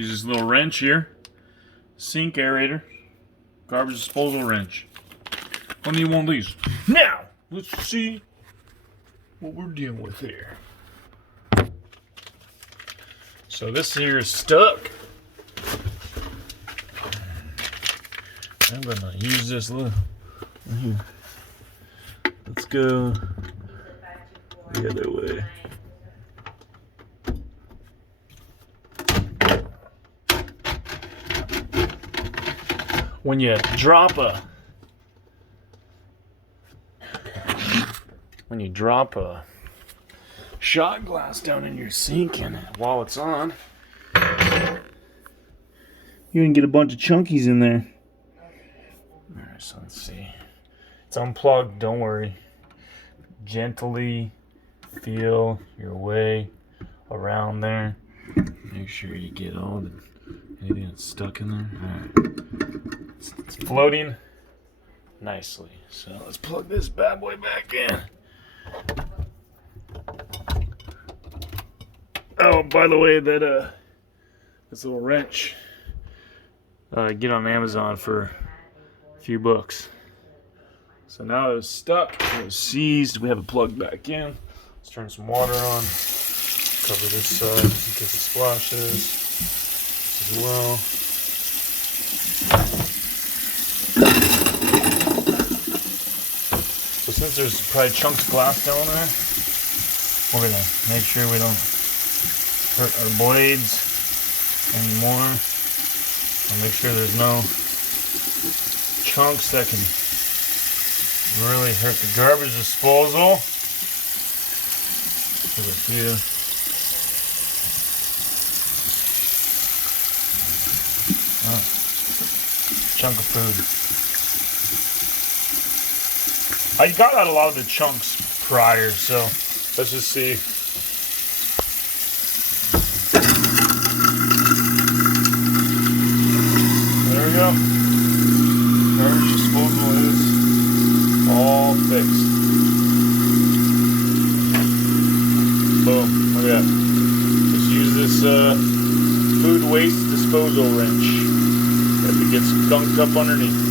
Use this little wrench here. Sink aerator. Garbage disposal wrench. Don't need one of these. Now, let's see what we're dealing with here. So this here is stuck. I'm gonna use this little. Let's go the other way. When you drop a shot glass down in your sink and while it's on, you can get a bunch of chunkies in there. Alright, so let's see. It's unplugged, don't worry. Gently feel your way around there. Make sure you get all the anything that's stuck in there. Alright. It's floating nicely. So let's plug this bad boy back in. Oh, by the way, that this little wrench, get on Amazon for a few bucks. So now it was stuck, it was seized. We have it plugged back in. Let's turn some water on. Cover this side in case it splashes as well. So since there's probably chunks of glass down there, we're gonna make sure we don't hurt our blades anymore. And make sure there's no chunks that can really hurt the garbage disposal. There's a few. Oh, chunk of food. I got out a lot of the chunks prior, so let's just see. There we go. Garbage disposal is all fixed. Boom. Look at that. Just use this food waste disposal wrench if it gets skunked up underneath.